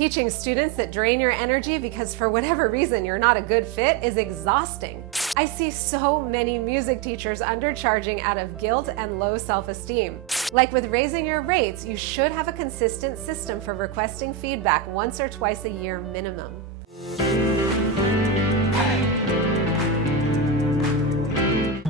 Teaching students that drain your energy because for whatever reason you're not a good fit is exhausting. I see so many music teachers undercharging out of guilt and low self-esteem. Like with raising your rates, you should have a consistent system for requesting feedback once or twice a year minimum.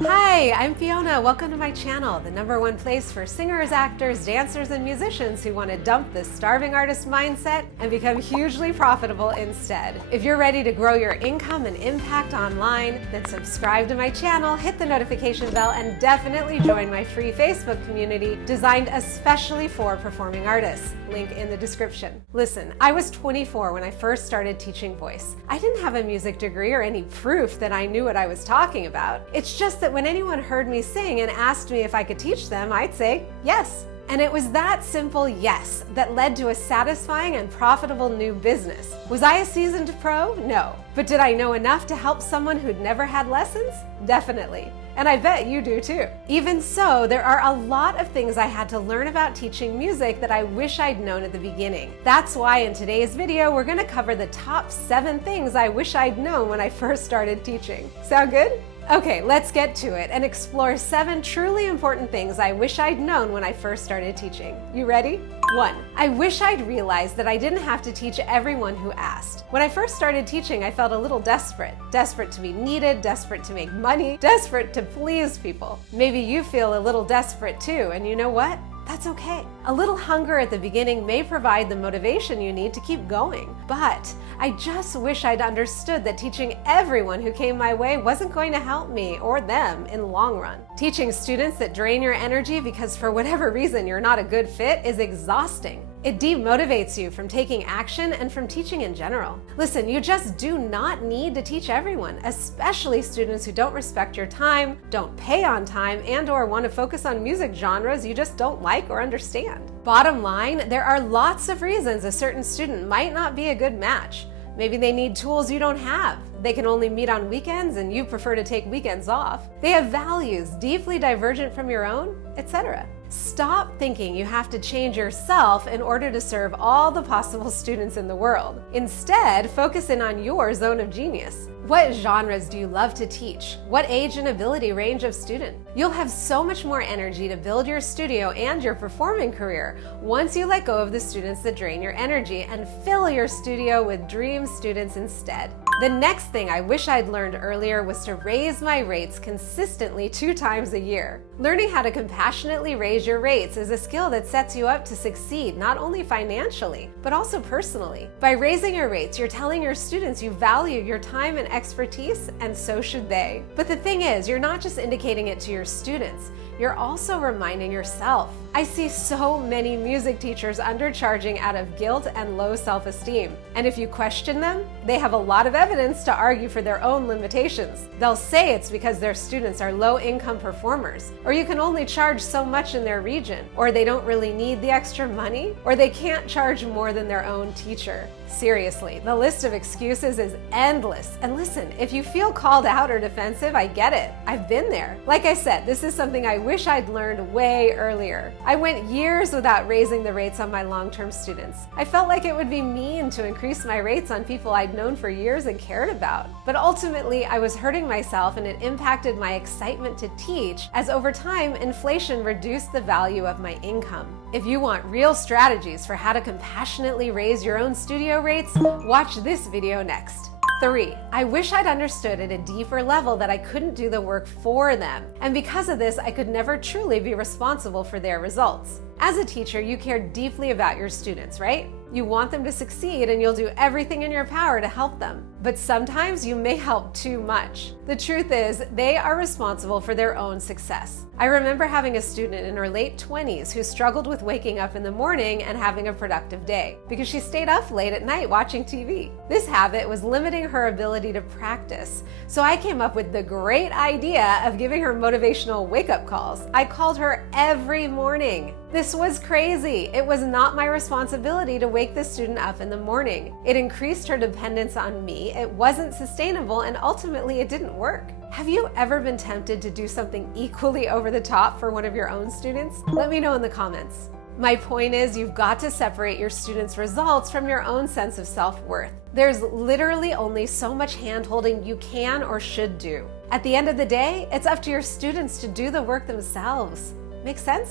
Hi, I'm Fiona. Welcome to my channel, the #1 place for singers, actors, dancers, and musicians who want to dump the starving artist mindset and become hugely profitable instead. If you're ready to grow your income and impact online, then subscribe to my channel, hit the notification bell, and definitely join my free Facebook community designed especially for performing artists. Link in the description. Listen, I was 24 when I first started teaching voice. I didn't have a music degree or any proof that I knew what I was talking about. It's just that when anyone heard me sing and asked me if I could teach them, I'd say yes. And it was that simple yes that led to a satisfying and profitable new business. Was I a seasoned pro? No. But did I know enough to help someone who'd never had lessons? Definitely. And I bet you do too. Even so, there are a lot of things I had to learn about teaching music that I wish I'd known at the beginning. That's why in today's video, we're gonna cover the top 7 things I wish I'd known when I first started teaching. Sound good? Okay, let's get to it and explore 7 truly important things I wish I'd known when I first started teaching. You ready? 1. I wish I'd realized that I didn't have to teach everyone who asked. When I first started teaching, I felt a little desperate. Desperate to be needed, desperate to make money, desperate to please people. Maybe you feel a little desperate too, and you know what? That's okay. A little hunger at the beginning may provide the motivation you need to keep going. But I just wish I'd understood that teaching everyone who came my way wasn't going to help me or them in the long run. Teaching students that drain your energy because for whatever reason you're not a good fit is exhausting. It demotivates you from taking action and from teaching in general. Listen, you just do not need to teach everyone, especially students who don't respect your time, don't pay on time, and/or want to focus on music genres you just don't like or understand. Bottom line, there are lots of reasons a certain student might not be a good match. Maybe they need tools you don't have. They can only meet on weekends and you prefer to take weekends off. They have values deeply divergent from your own, etc. Stop thinking you have to change yourself in order to serve all the possible students in the world. Instead, focus in on your zone of genius. What genres do you love to teach? What age and ability range of student? You'll have so much more energy to build your studio and your performing career once you let go of the students that drain your energy and fill your studio with dream students instead. The next thing I wish I'd learned earlier was to raise my rates consistently 2 times a year. Learning how to compassionately raise your rates is a skill that sets you up to succeed not only financially, but also personally. By raising your rates, you're telling your students you value your time and expertise, and so should they. But the thing is, you're not just indicating it to your students, you're also reminding yourself. I see so many music teachers undercharging out of guilt and low self-esteem. And if you question them, they have a lot of evidence to argue for their own limitations. They'll say it's because their students are low-income performers, or you can only charge so much in their region, or they don't really need the extra money, or they can't charge more than their own teacher. Seriously, the list of excuses is endless. And listen, if you feel called out or defensive, I get it. I've been there. Like I said, this is something I wish I'd learned way earlier. I went years without raising the rates on my long-term students. I felt like it would be mean to increase my rates on people I'd known for years and cared about. But ultimately, I was hurting myself and it impacted my excitement to teach as over time, inflation reduced the value of my income. If you want real strategies for how to compassionately raise your own studio rates, watch this video next. 3. I wish I'd understood at a deeper level that I couldn't do the work for them, and because of this, I could never truly be responsible for their results. As a teacher, you care deeply about your students, right? You want them to succeed and you'll do everything in your power to help them. But sometimes you may help too much. The truth is, they are responsible for their own success. I remember having a student in her late 20s who struggled with waking up in the morning and having a productive day because she stayed up late at night watching TV. This habit was limiting her ability to practice. So I came up with the great idea of giving her motivational wake-up calls. I called her every morning. This was crazy. It was not my responsibility to wake the student up in the morning. It increased her dependence on me, it wasn't sustainable, and ultimately it didn't work. Have you ever been tempted to do something equally over the top for one of your own students? Let me know in the comments. My point is, you've got to separate your students' results from your own sense of self-worth. There's literally only so much hand-holding you can or should do. At the end of the day, it's up to your students to do the work themselves. Make sense?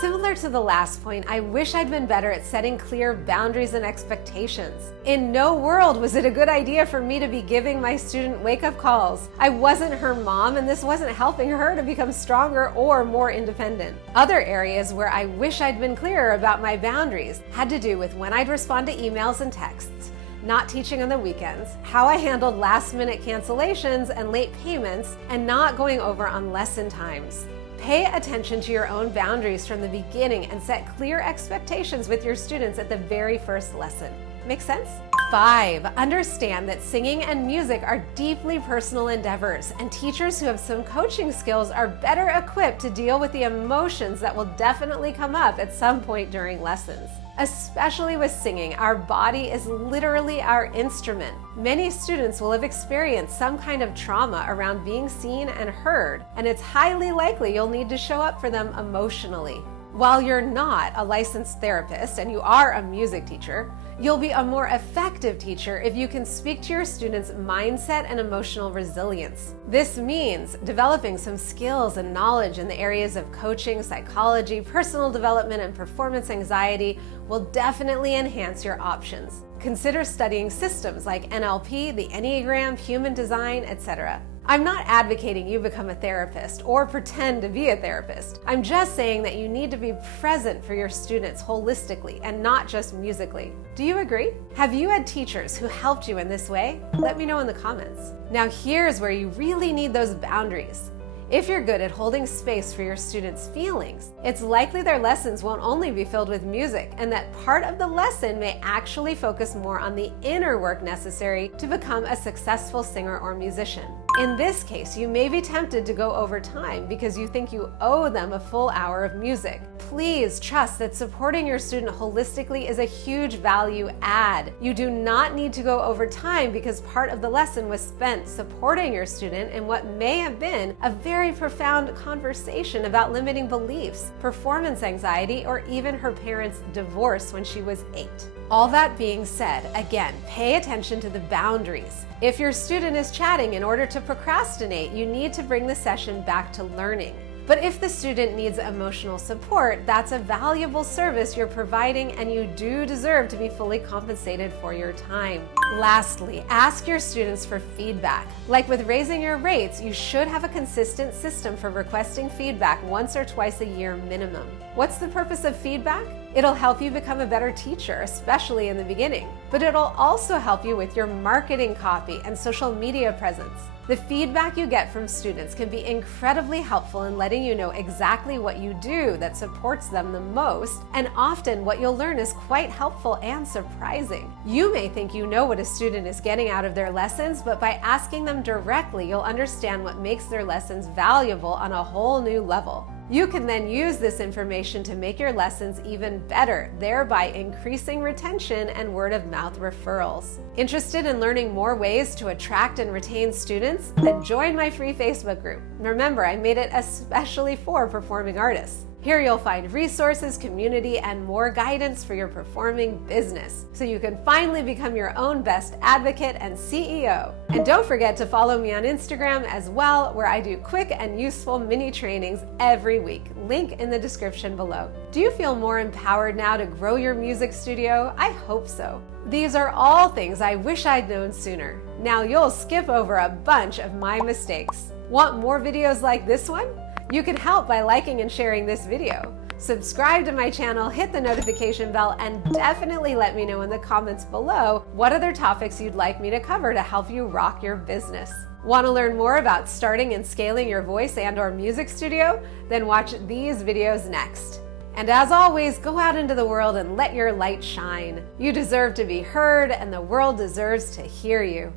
Similar to the last point, I wish I'd been better at setting clear boundaries and expectations. In no world was it a good idea for me to be giving my student wake-up calls. I wasn't her mom, and this wasn't helping her to become stronger or more independent. Other areas where I wish I'd been clearer about my boundaries had to do with when I'd respond to emails and texts, not teaching on the weekends, how I handled last-minute cancellations and late payments, and not going over on lesson times. Pay attention to your own boundaries from the beginning and set clear expectations with your students at the very first lesson. Make sense? 5, understand that singing and music are deeply personal endeavors, and teachers who have some coaching skills are better equipped to deal with the emotions that will definitely come up at some point during lessons. Especially with singing, our body is literally our instrument. Many students will have experienced some kind of trauma around being seen and heard, and it's highly likely you'll need to show up for them emotionally. While you're not a licensed therapist and you are a music teacher, you'll be a more effective teacher if you can speak to your students' mindset and emotional resilience. This means developing some skills and knowledge in the areas of coaching, psychology, personal development, and performance anxiety will definitely enhance your options. Consider studying systems like NLP, the Enneagram, human design, etc. I'm not advocating you become a therapist or pretend to be a therapist. I'm just saying that you need to be present for your students holistically and not just musically. Do you agree? Have you had teachers who helped you in this way? Let me know in the comments. Now here's where you really need those boundaries. If you're good at holding space for your students' feelings, it's likely their lessons won't only be filled with music, and that part of the lesson may actually focus more on the inner work necessary to become a successful singer or musician. In this case, you may be tempted to go over time because you think you owe them a full hour of music. Please trust that supporting your student holistically is a huge value add. You do not need to go over time because part of the lesson was spent supporting your student in what may have been a very profound conversation about limiting beliefs, performance anxiety, or even her parents' divorce when she was 8. All that being said, again, pay attention to the boundaries. If your student is chatting in order to procrastinate, you need to bring the session back to learning. But if the student needs emotional support, that's a valuable service you're providing, and you do deserve to be fully compensated for your time. Lastly, ask your students for feedback. Like with raising your rates, you should have a consistent system for requesting feedback once or twice a year minimum. What's the purpose of feedback? It'll help you become a better teacher, especially in the beginning. But it'll also help you with your marketing copy and social media presence. The feedback you get from students can be incredibly helpful in letting you know exactly what you do that supports them the most, and often what you'll learn is quite helpful and surprising. You may think you know what a student is getting out of their lessons, but by asking them directly, you'll understand what makes their lessons valuable on a whole new level. You can then use this information to make your lessons even better, thereby increasing retention and word-of-mouth referrals. Interested in learning more ways to attract and retain students? Then join my free Facebook group. Remember, I made it especially for performing artists. Here you'll find resources, community, and more guidance for your performing business, so you can finally become your own best advocate and CEO. And don't forget to follow me on Instagram as well, where I do quick and useful mini trainings every week. Link in the description below. Do you feel more empowered now to grow your music studio? I hope so. These are all things I wish I'd known sooner. Now you'll skip over a bunch of my mistakes. Want more videos like this one? You can help by liking and sharing this video. Subscribe to my channel, hit the notification bell, and definitely let me know in the comments below what other topics you'd like me to cover to help you rock your business. Want to learn more about starting and scaling your voice and/or music studio? Then watch these videos next. And as always, go out into the world and let your light shine. You deserve to be heard, and the world deserves to hear you.